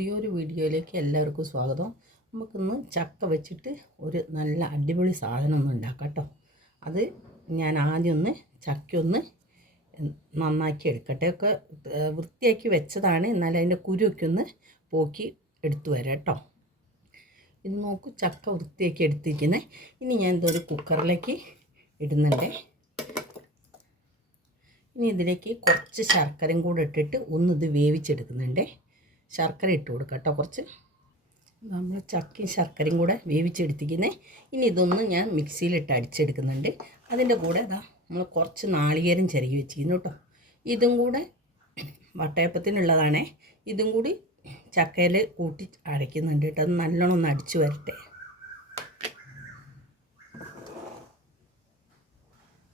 പുതിയൊരു വീഡിയോയിലേക്ക് എല്ലാവർക്കും സ്വാഗതം. നമുക്കിന്ന് ചക്ക വെച്ചിട്ട് ഒരു നല്ല അടിപൊളി സാധനം ഒന്ന് ഉണ്ടാക്കാം കേട്ടോ. അത് ഞാൻ ആദ്യം ഒന്ന് ചക്കയൊന്ന് നന്നാക്കി എടുക്കട്ടെ. ഒക്കെ വൃത്തിയാക്കി വെച്ചതാണ്. എന്നാൽ അതിന്റെ കുരുവൊക്കെ ഒന്ന് പോക്കി എടുത്തു വരാം കേട്ടോ. ഇത് നോക്കൂ ചക്ക വൃത്തിയാക്കി എടുത്തിരിക്കുന്നത് ഇനി ഞാൻ ഇതൊരു കുക്കറിലേക്ക് ഇടുന്നുണ്ടേ. ഇനി ഇതിലേക്ക് കുറച്ച് ശർക്കരയും കൂടെ ഇട്ടിട്ട് ഒന്ന് ഇത് വേവിച്ചെടുക്കുന്നുണ്ട്. ശർക്കര ഇട്ട് കൊടുക്കുക കേട്ടോ കുറച്ച്. നമ്മൾ ചക്കയും ശർക്കരയും കൂടെ വേവിച്ചെടുത്തിരിക്കുന്നത് ഇനി ഇതൊന്ന് ഞാൻ മിക്സിയിലിട്ട് അടിച്ചെടുക്കുന്നുണ്ട്. അതിന്റെ കൂടെ ഇതാ നമ്മൾ കുറച്ച് നാളികേരം ചിരകി വെച്ചിരിക്കുന്നു കേട്ടോ. ഇതും കൂടെ വട്ടയപ്പത്തിനുള്ളതാണേ. ഇതും കൂടി ചക്കയിൽ കൂട്ടി അരയ്ക്കുന്നുണ്ട് കേട്ടോ. അത് നല്ലോണം ഒന്ന് അടിച്ചു വരട്ടെ.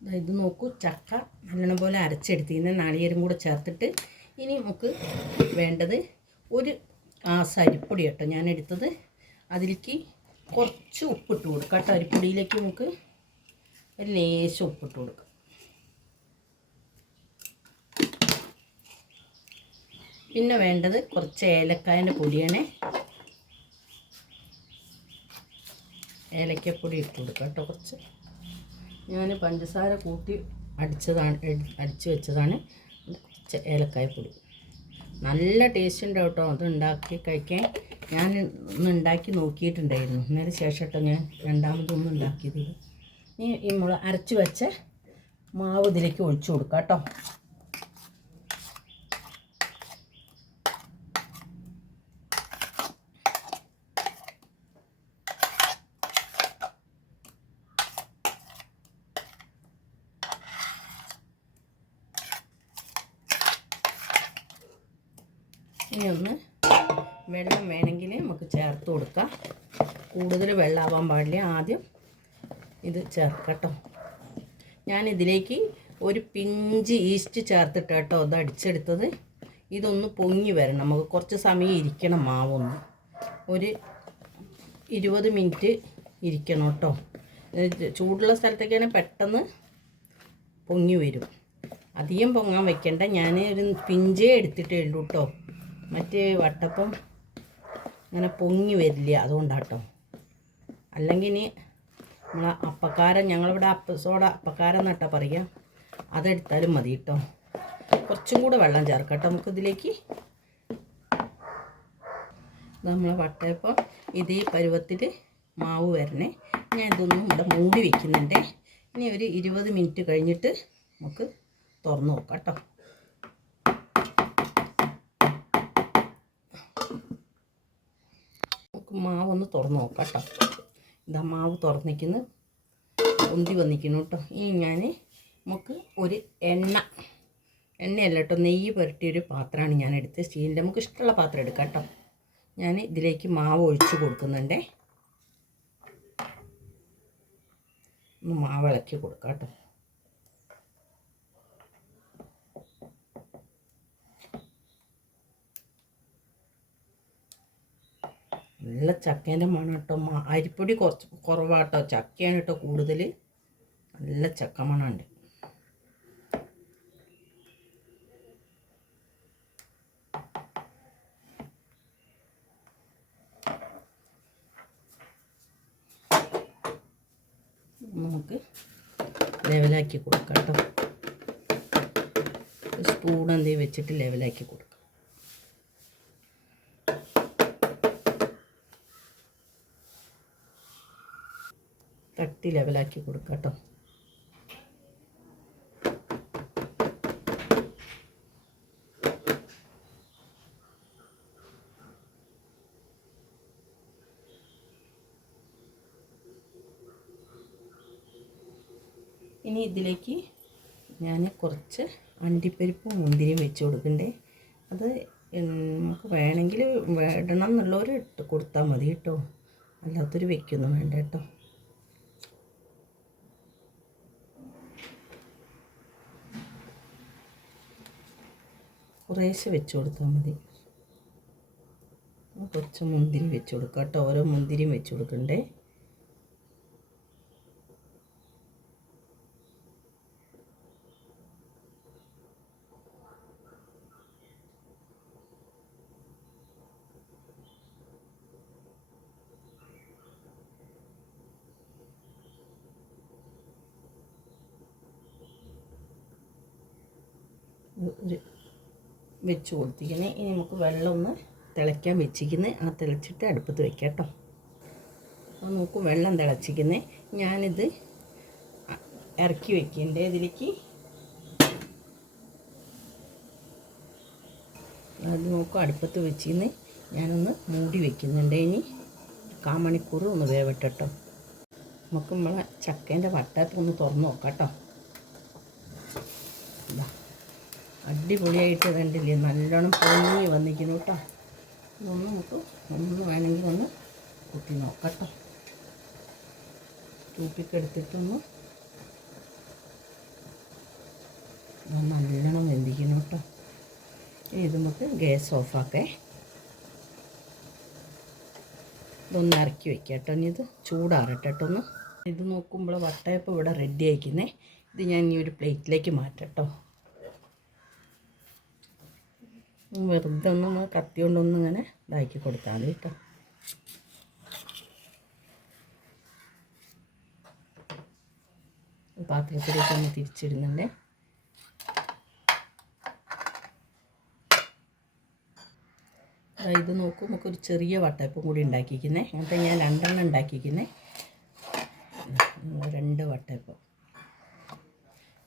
ഇത് നോക്കൂ ചക്ക നല്ലോണം പോലെ അരച്ചെടുത്തിരുന്ന നാളികേരം കൂടെ ചേർത്തിട്ട് ഇനി നമുക്ക് വേണ്ടത് ഒരു ആ അരിപ്പൊടി കേട്ടോ ഞാൻ എടുത്തത് അതിലേക്ക് കുറച്ച് ഉപ്പിട്ട് കൊടുക്കാം കേട്ടോ. അരിപ്പൊടിയിലേക്ക് നമുക്ക് ഒരു ലേശം ഉപ്പിട്ട് കൊടുക്കാം. പിന്നെ വേണ്ടത് കുറച്ച് ഏലക്കായന്റെ പൊടിയാണ്. ഏലക്കപ്പൊടി ഇട്ട് കൊടുക്കാം കേട്ടോ കുറച്ച്. ഞാൻ പഞ്ചസാര കൂട്ടി അടിച്ചതാണ് അടിച്ചു വെച്ചതാണ് കുറച്ച് ഏലക്കായപ്പൊടി. നല്ല ടേസ്റ്റ് ഉണ്ട് കേട്ടോ. അത് ഉണ്ടാക്കി കഴിക്കാൻ. ഞാൻ ഒന്ന് ഉണ്ടാക്കി നോക്കിയിട്ടുണ്ടായിരുന്നു. അന്നേരം ശേഷം ഞാൻ രണ്ടാമതൊന്നും ഉണ്ടാക്കിയത്. ഇനി ഈ മുള അരച്ച് വെച്ച മാവ് ഇതിലേക്ക് ഒഴിച്ചു കൊടുക്കാം കേട്ടോ. ഇനി ഒന്ന് വെള്ളം വേണമെങ്കിൽ നമുക്ക് ചേർത്ത് കൊടുക്കാം. കൂടുതൽ വെള്ളമാവാൻ പാടില്ല. ആദ്യം ഇത് ചേർക്കട്ടോ ഞാൻ ഇതിലേക്ക് ഒരു പിഞ്ച് ഈസ്റ്റ് ചേർത്തിട്ട് കേട്ടോ ഇത് അടിച്ചെടുത്തത്. ഇതൊന്ന് പൊങ്ങി വരണം. നമുക്ക് കുറച്ച് സമയം ഇരിക്കണം മാവൊന്ന്. ഒരു ഇരുപത് മിനിറ്റ് ഇരിക്കണം കേട്ടോ. ചൂടുള്ള സ്ഥലത്തേക്കാണ് പെട്ടെന്ന് പൊങ്ങി വരും. അധികം പൊങ്ങാൻ വെക്കണ്ട. ഞാൻ ഒരു പിഞ്ചേ എടുത്തിട്ടേ ഉള്ളൂ കേട്ടോ. മറ്റേ വട്ടപ്പം അങ്ങനെ പൊങ്ങി വരില്ല അതുകൊണ്ടാട്ടോ. അല്ലെങ്കിൽ ഇനി നമ്മളെ അപ്പക്കാരൻ ഞങ്ങളിവിടെ അപ്പ സോഡ അപ്പക്കാരൻ നട്ടാ പറയുക അതെടുത്താലും മതി കേട്ടോ കുറച്ചും കൂടെ വെള്ളം ചേർക്കാം കേട്ടോ നമുക്കിതിലേക്ക് നമ്മളെ വട്ടയപ്പം. ഇതേ പരുവത്തിൽ മാവ് വരണേ. ഞാൻ ഇതൊന്നും ഇവിടെ മൂടി വെക്കുന്നുണ്ട്. ഇനി ഒരു ഇരുപത് മിനിറ്റ് കഴിഞ്ഞിട്ട് നമുക്ക് തുറന്ന് നോക്കാം കേട്ടോ. നമുക്ക് മാവ് ഒന്ന് തുറന്ന് നോക്കാം കേട്ടോ. ഇതാ മാവ് തുറന്നിരിക്കുന്നു. ഉന്തി വന്നിരിക്കുന്നു കേട്ടോ. ഇനി ഞാൻ നമുക്ക് ഒരു എണ്ണ. എണ്ണയല്ല കേട്ടോ നെയ്യ് പുരട്ടിയൊരു പാത്രമാണ് ഞാൻ എടുത്ത് സ്റ്റീലിന്റെ നമുക്ക് ഇഷ്ടമുള്ള പാത്രം എടുക്കാം കേട്ടോ. ഞാൻ ഇതിലേക്ക് മാവ് ഒഴിച്ച് കൊടുക്കുന്നുണ്ടേ. ഒന്ന് മാവ് ഇളക്കി കൊടുക്കാം കേട്ടോ. നല്ല ചക്കേന്റെ മണം കേട്ടോ അരിപ്പൊടി കുറച്ച് കുറവാട്ടോ. ചക്കയാണ് കേട്ടോ കൂടുതൽ നല്ല ചക്ക മണമുണ്ട് നമുക്ക് ലെവലാക്കി കൊടുക്കാം കേട്ടോ സ്പൂൺ എന്തെങ്കിലും വെച്ചിട്ട് ലെവലാക്കി കൊടുക്കാം. തട്ടി ലെവലാക്കി കൊടുക്കാം കേട്ടോ ഇനി ഇതിലേക്ക് ഞാൻ കുറച്ച് അണ്ടിപ്പരിപ്പും മുന്തിരിയും വെച്ച് കൊടുക്കണ്ടേ. അത് നമുക്ക് വേണമെങ്കിൽ വേടണം എന്നുള്ളവർ ഇട്ട് കൊടുത്താൽ മതി കേട്ടോ. അല്ലാത്തൊരു വെക്കൊന്നും വേണ്ട കേട്ടോ. കുറേശ്ശെ വെച്ച് കൊടുത്താൽ മതി. കുറച്ച് മുന്തിരി വെച്ച് കൊടുക്കുക കേട്ടോ. ഓരോ മുന്തിരിയും വെച്ച് കൊടുക്കണ്ടേ? ഒരു വെച്ച് കൊടുത്തിരിക്കുന്നത് ഇനി നമുക്ക് വെള്ളം ഒന്ന് തിളയ്ക്കാൻ വെച്ചിരിക്കുന്നത് ആ തിളച്ചിട്ട് അടുപ്പത്ത് വയ്ക്കാം കേട്ടോ. അപ്പോൾ നമുക്ക് വെള്ളം തിളച്ചിരിക്കുന്നത് ഞാനിത് ഇറക്കി വെക്കണ്ടേ ഇതിലേക്ക്. അത് നോക്കും അടുപ്പത്ത് വെച്ചിന്ന് ഞാനൊന്ന് മൂടി വെക്കുന്നുണ്ട് ഇനി. കാമണിക്കൂർ ഒന്ന് വേവട്ടെ കേട്ടോ. നമുക്ക് നമ്മളെ ചക്കേന്റെ വട്ടത്തൊന്ന് തുറന്ന് നോക്കാം കേട്ടോ ഇതാ അടിപൊളിയായിട്ട് കണ്ടില്ലേ? നല്ലോണം പൊങ്ങി വന്നിരിക്കുന്നു കേട്ടോ. ഇതൊന്ന് നമുക്ക് ഒന്ന് വേണമെങ്കിൽ ഒന്ന് കുത്തി നോക്കട്ടോ. കേട്ടോ തൂപ്പിക്കെടുത്തിട്ടൊന്ന് നല്ലോണം വെന്തിക്കുന്നു കേട്ടോ. ഇത് നമുക്ക് ഗ്യാസ് ഓഫാക്കേ. ഇതൊന്ന് ഇറക്കി വെക്കാം കേട്ടോ. ഇനി ഇത് ചൂടാറട്ടെ കേട്ടോ ഒന്ന്. ഇത് നോക്കുമ്പോൾ വട്ടയപ്പം ഇവിടെ റെഡി ആയിക്കുന്നേ. ഇത് ഞാൻ ഇനി ഒരു പ്ലേറ്റിലേക്ക് മാറ്റട്ടോ. കേട്ടോ വെറുതെ ഒന്ന് നമ്മൾ കത്തി കൊണ്ടൊന്ന് ഇങ്ങനെ ഇതാക്കി കൊടുത്താൽ മതി കേട്ടോ. പാത്രത്തിലേക്ക് ഒന്ന് തിരിച്ചിടുന്നുണ്ട്. ഇത് നോക്കൂ നമുക്കൊരു ചെറിയ വട്ടയപ്പം കൂടി ഉണ്ടാക്കിയിരിക്കുന്നത് അങ്ങനത്തെ ഞാൻ രണ്ടെണ്ണം ഉണ്ടാക്കിയിരിക്കുന്നത് രണ്ട് വട്ടയപ്പം.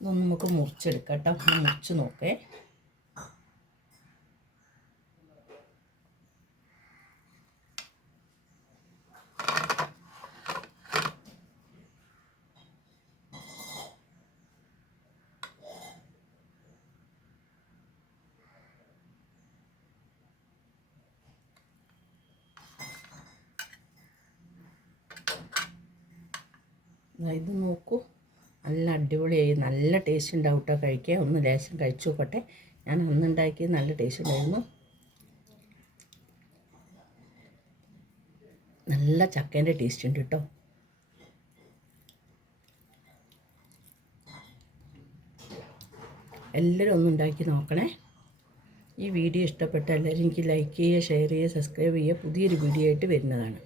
ഇതൊന്ന് നമുക്ക് മുറിച്ചെടുക്കാം കേട്ടോ. മുറിച്ച് നോക്കേ. ഇത് നോക്കൂ നല്ല അടിപൊളിയായി നല്ല ടേസ്റ്റ് ഉണ്ടാവും കേട്ടോ കഴിക്കുക ഒന്ന് ലേശം കഴിച്ചു നോക്കട്ടെ. ഞാൻ അന്നുണ്ടാക്കിയത് നല്ല ടേസ്റ്റ് ഉണ്ടായിരുന്നു. നല്ല ചക്കേന്റെ ടേസ്റ്റ് ഉണ്ട് കേട്ടോ എല്ലാവരും ഒന്ന് ഉണ്ടാക്കി നോക്കണേ. ഈ വീഡിയോ ഇഷ്ടപ്പെട്ട എല്ലാവരും എനിക്ക് ലൈക്ക് ചെയ്യുക ഷെയർ ചെയ്യുക സബ്സ്ക്രൈബ് ചെയ്യുക. പുതിയൊരു വീഡിയോ ആയിട്ട് വരുന്നതാണ്.